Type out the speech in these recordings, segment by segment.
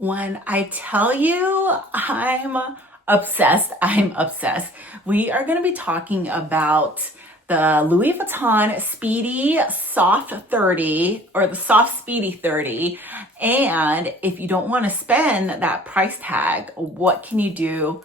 When I tell you I'm obsessed, I'm obsessed. We are going to be talking about the Louis Vuitton Speedy Soft 30 or the Soft Speedy 30. And if you don't want to spend that price tag, what can you do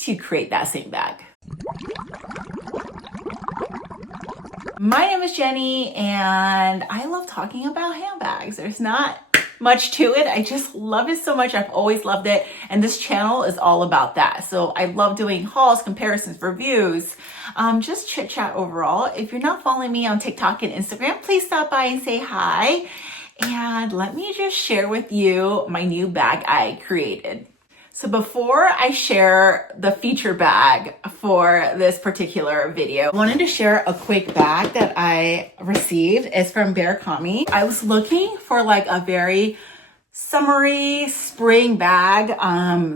to create that same bag? My name is Jenny and I love talking about handbags. There's not much to it. I just love it so much. I've always loved it. And this channel is all about that. So I love doing hauls, comparisons, reviews, just chit chat overall. If you're not following me on TikTok and Instagram, please stop by and say hi. And let me just share with you my new bag I created. So before I share the feature bag for this particular video, I wanted to share a quick bag that I received. It's from Bearcomi. I was looking for like a very summery spring bag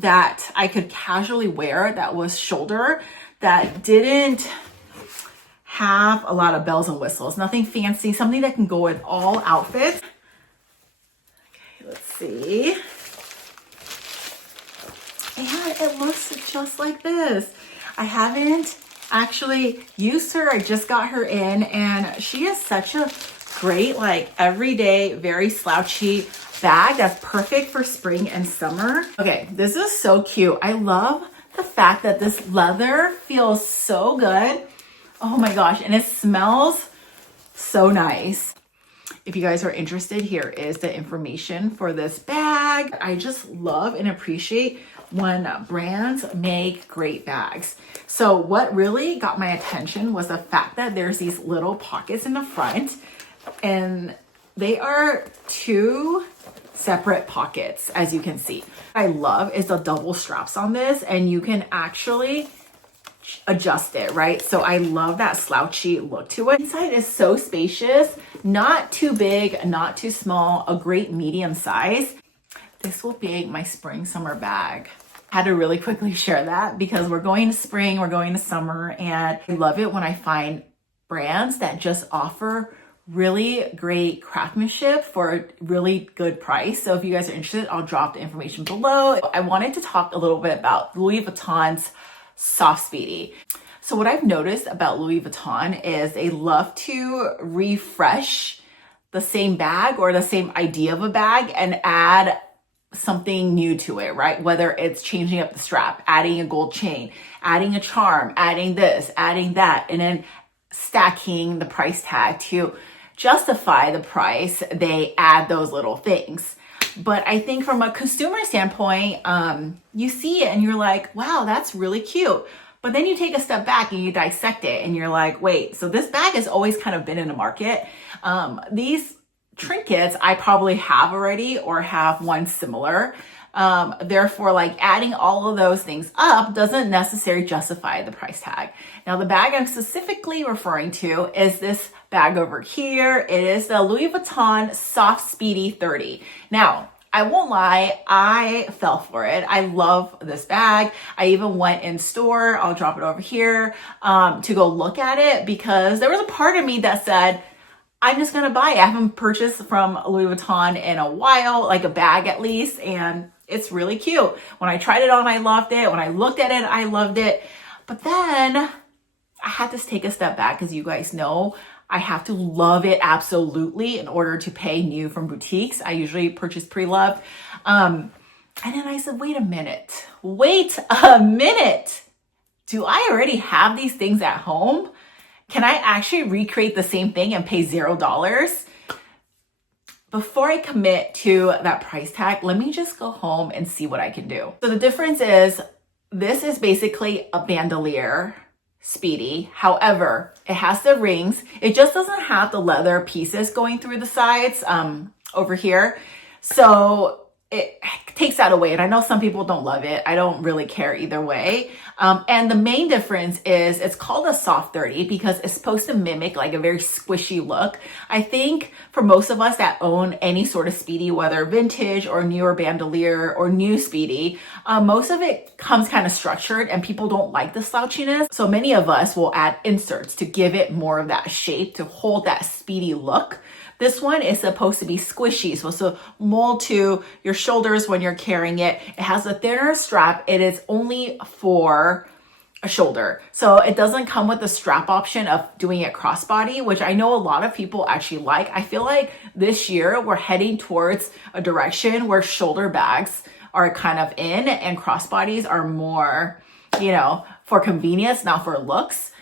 that I could casually wear, that was shoulder, that didn't have a lot of bells and whistles, nothing fancy, something that can go with all outfits. Okay, let's see. And it looks just like this. I haven't actually used her. I just got her in and she is such a great, like everyday, very slouchy bag that's perfect for spring and summer. Okay, this is so cute. I love the fact that this leather feels so good. Oh my gosh, and it smells so nice. If you guys are interested, here is the information for this bag. I just love and appreciate when brands make great bags. So what really got my attention was the fact that there's these little pockets in the front and they are two separate pockets, as you can see. What I love is the double straps on this and you can actually adjust it, right? So I love that slouchy look to it. Inside is so spacious, not too big, not too small, a great medium size. This will be my spring summer bag. I had to really quickly share that because we're going to spring, we're going to summer, and I love it when I find brands that just offer really great craftsmanship for a really good price. So if you guys are interested, I'll drop the information below. I wanted to talk a little bit about Louis Vuitton's Soft Speedy. So what I've noticed about Louis Vuitton is they love to refresh the same bag or the same idea of a bag and add something new to it, right? Whether it's changing up the strap, adding a gold chain, adding a charm, adding this, adding that, and then stacking the price tag to justify the price, they add those little things. But I think from a consumer standpoint, you see it and you're like, wow, that's really cute. But then you take a step back and you dissect it and you're like, wait, so this bag has always kind of been in the market. These trinkets I probably have already or have one similar. Therefore, like adding all of those things up doesn't necessarily justify the price tag. Now, the bag I'm specifically referring to is this bag over here. It is the Louis Vuitton Soft Speedy 30. Now, I won't lie, I fell for it. I love this bag. I even went in store, I'll drop it over here, to go look at it because there was a part of me that said, I'm just gonna buy it. I haven't purchased from Louis Vuitton in a while, like a bag at least, and it's really cute. When I tried it on, I loved it. When I looked at it, I loved it. But then I had to take a step back because you guys know I have to love it absolutely in order to pay new from boutiques. I usually purchase pre-loved. And then I said, wait a minute. Do I already have these things at home? Can I actually recreate the same thing and pay $0? Before I commit to that price tag, let me just go home and see what I can do. So the difference is this is basically a bandolier Speedy. However, it has the rings. It just doesn't have the leather pieces going through the sides over here. So it takes that away. And I know some people don't love it. I don't really care either way. And the main difference is it's called a soft 30 because it's supposed to mimic like a very squishy look. I think for most of us that own any sort of Speedy, whether vintage or newer bandolier or new Speedy, most of it comes kind of structured and people don't like the slouchiness. So many of us will add inserts to give it more of that shape, to hold that Speedy look. This one is supposed to be squishy, so it's to mold to your shoulders when you're carrying it. It has a thinner strap. It is only for a shoulder. So it doesn't come with the strap option of doing it crossbody, which I know a lot of people actually like. I feel like this year we're heading towards a direction where shoulder bags are kind of in and crossbodies are more, you know, for convenience, not for looks.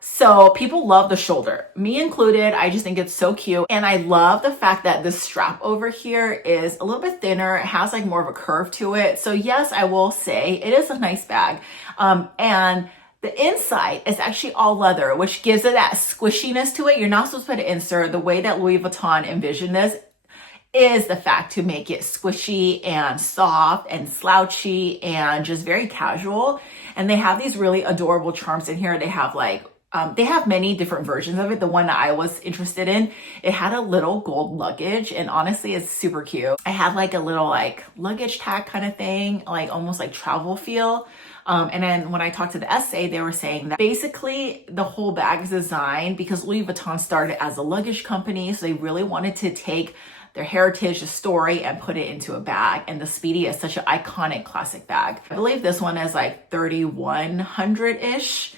So people love the shoulder, me included. I just think it's so cute. And I love the fact that this strap over here is a little bit thinner. It has like more of a curve to it. So yes, I will say it is a nice bag. And the inside is actually all leather, which gives it that squishiness to it. You're not supposed to put an insert. The way that Louis Vuitton envisioned this is the fact to make it squishy and soft and slouchy and just very casual. And they have these really adorable charms in here. They have like, they have many different versions of it. The one that I was interested in, it had a little gold luggage, and honestly, it's super cute. I had like a little like luggage tag kind of thing, like almost like travel feel. And then when I talked to the essay, they were saying that basically the whole bag is designed because Louis Vuitton started as a luggage company. So they really wanted to take their heritage, the story, and put it into a bag. And the Speedy is such an iconic classic bag. I believe this one is like 3,100-ish.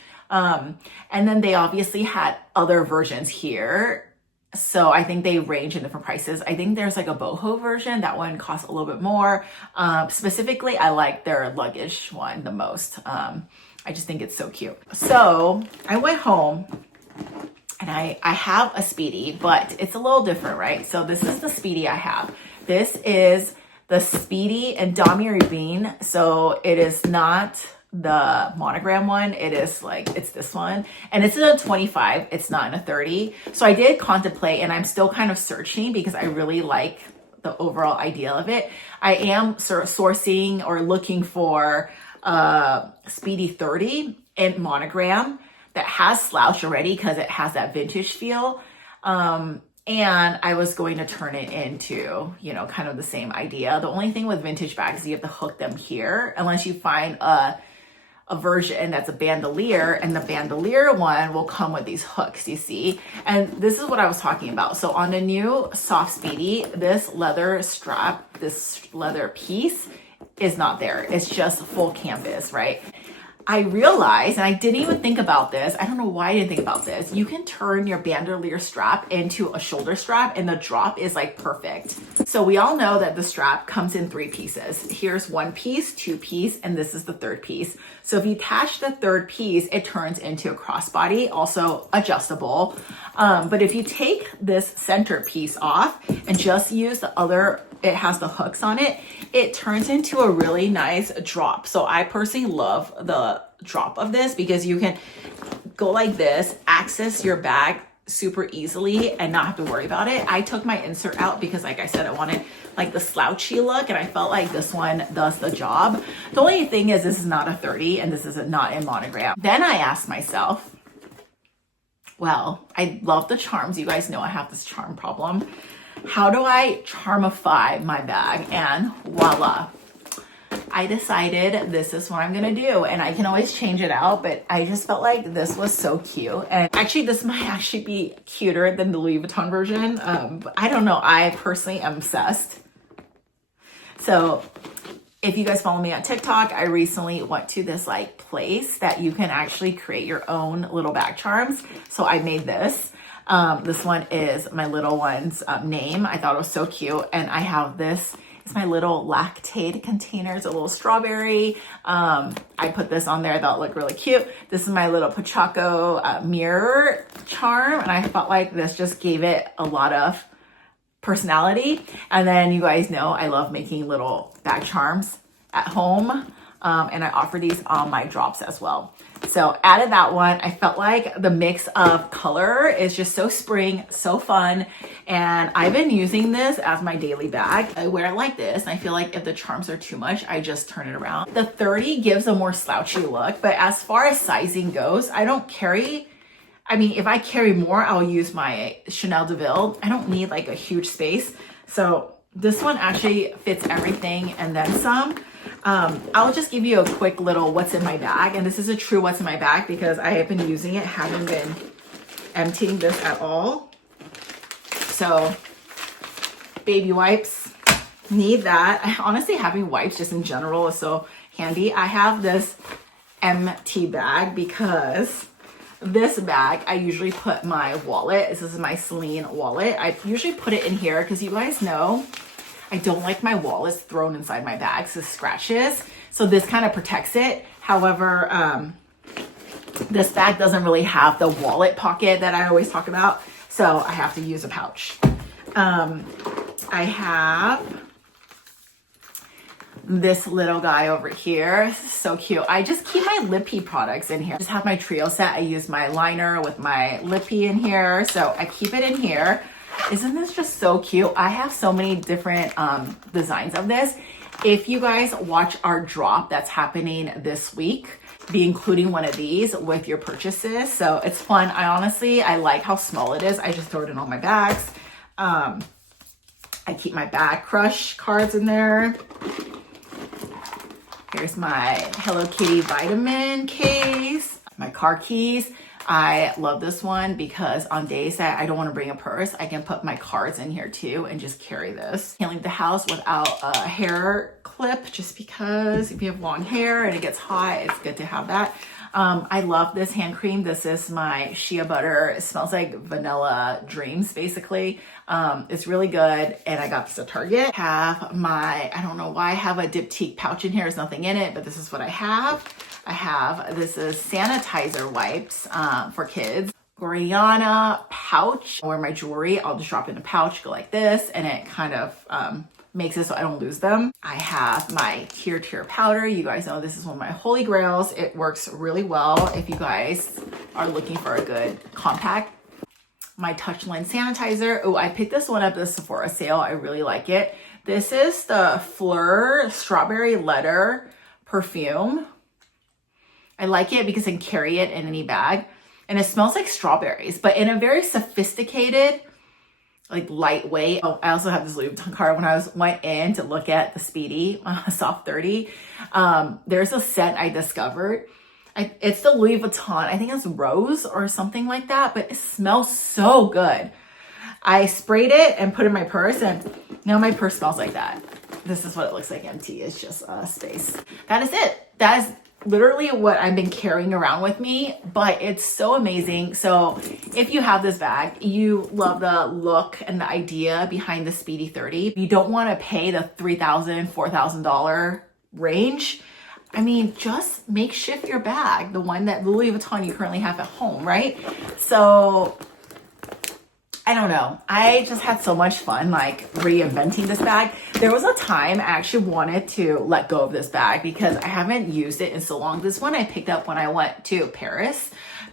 And then they obviously had other versions here. So I think they range in different prices. I think there's like a boho version. That one costs a little bit more. Specifically, I like their luggage one the most. I just think it's so cute. So I went home and I have a Speedy, but it's a little different, right? So this is the Speedy I have. This is the Speedy and Damier Ebene. So it is not the monogram one. It is like, it's this one, and it's in a 25. It's not in a 30. So I did contemplate, and I'm still kind of searching because I really like the overall idea of it. I am sort of sourcing or looking for Speedy 30 in monogram that has slouch already because it has that vintage feel. And I was going to turn it into, you know, kind of the same idea. The only thing with vintage bags is you have to hook them here unless you find a version that's a bandolier, and the bandolier one will come with these hooks, you see. And this is what I was talking about. So on the new Soft Speedy, this leather strap, this leather piece is not there. It's just full canvas, right? I realized, and I didn't even think about this, I don't know why I didn't think about this, you can turn your bandolier strap into a shoulder strap, and the drop is like perfect. So we all know that the strap comes in 3 pieces. Here's 1 piece, 2 piece, and this is the 3rd piece. So if you attach the 3rd piece, it turns into a crossbody, also adjustable. But if you take this center piece off and just use the other, it has the hooks on it, it turns into a really nice drop. So I personally love the drop of this because you can go like this, access your bag super easily and not have to worry about it. I took my insert out because, like I said, I wanted like the slouchy look, and I felt like this one does the job. The only thing is this is not a 30 and this is not in monogram. Then I asked myself, well, I love the charms. You guys know I have this charm problem. How do I charmify my bag? And voila, I decided this is what I'm gonna do, and I can always change it out, but I just felt like this was so cute. And actually this might actually be cuter than the Louis Vuitton version, but I don't know, I personally am obsessed. So if you guys follow me on TikTok, I recently went to this like place that you can actually create your own little bag charms. So I made this. This one is my little one's name. I thought it was so cute. And I have this, it's my little lactate container. It's a little strawberry. I put this on there. That looked really cute. This is my little Pochaco mirror charm. And I felt like this just gave it a lot of personality. And then you guys know I love making little bag charms at home. And I offer these on my drops as well. So added that one. I felt like the mix of color is just so spring, so fun. And I've been using this as my daily bag. I wear it like this. And I feel like if the charms are too much, I just turn it around. The 30 gives a more slouchy look, but as far as sizing goes, I don't carry, I mean, if I carry more, I'll use my Chanel DeVille. I don't need like a huge space. So this one actually fits everything and then some. I'll just give you a quick little what's in my bag. And this is a true what's in my bag because I have been using it, haven't been emptying this at all. So baby wipes, need that. Honestly, having wipes just in general is so handy. I have this empty bag because this bag, I usually put my wallet. This is my Celine wallet. I usually put it in here because you guys know I don't like my wallets thrown inside my bags as scratches. So this kind of protects it. However, this bag doesn't really have the wallet pocket that I always talk about. So I have to use a pouch. I have this little guy over here. This is so cute. I just keep my lippy products in here. I just have my trio set. I use my liner with my lippy in here. So I keep it in here. Isn't this just so cute? I have so many different designs of this. If you guys watch our drop that's happening this week, be including one of these with your purchases. So it's fun. I like how small it is. I just throw it in all my bags. I keep my bag crush cards in there. Here's my Hello Kitty vitamin case, my car keys. I love this one because on days that I don't want to bring a purse, I can put my cards in here too and just carry this. Can't leave the house without a hair clip just because if you have long hair and it gets hot, it's good to have that. I love this hand cream. This is my shea butter. It smells like vanilla dreams, basically. It's really good. And I got this at Target. Have my, I don't know why I have a diptyque pouch in here. There's nothing in it, but this is what I have. This is sanitizer wipes for kids. Goriana pouch. I wear my jewelry. I'll just drop in a pouch, go like this, and it kind of makes it so I don't lose them. I have my Tear powder. You guys know this is one of my holy grails. It works really well if you guys are looking for a good compact. My Touchline sanitizer. Oh, I picked this one up at the Sephora sale. I really like it. This is the Fleur Strawberry Letter perfume. I like it because I can carry it in any bag. And it smells like strawberries, but in a very sophisticated, like lightweight. Oh, I also have this Louis Vuitton card. When I went in to look at the Speedy Soft 30, there's a scent I discovered. It's the Louis Vuitton. I think it's Rose or something like that, but it smells so good. I sprayed it and put it in my purse, and now my purse smells like that. This is what it looks like empty. It's just space. That is it. That is literally what I've been carrying around with me, but it's so amazing. So if you have this bag, you love the look and the idea behind the Speedy 30. You don't want to pay the $3,000, $4,000 range. I mean, just makeshift your bag, the one that Louis Vuitton you currently have at home, right? So I don't know. I just had so much fun like reinventing this bag. There was a time I actually wanted to let go of this bag because I haven't used it in so long. This one I picked up when I went to Paris.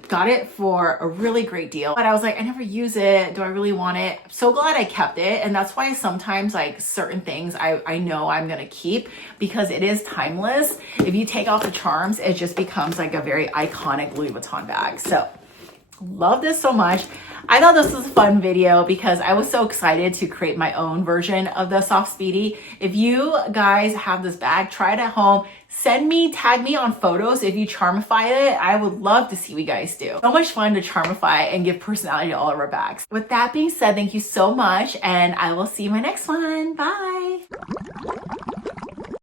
Got it for a really great deal. But I was like, I never use it. Do I really want it? I'm so glad I kept it. And that's why sometimes like certain things I know I'm going to keep because it is timeless. If you take off the charms, it just becomes like a very iconic Louis Vuitton bag. So love this so much. I thought this was a fun video because I was so excited to create my own version of the Soft Speedy. If you guys have this bag, try it at home. Tag me on photos if you charmify it. I would love to see what you guys do. So much fun to charmify and give personality to all of our bags. With that being said, thank you so much, and I will see you in my next one. Bye.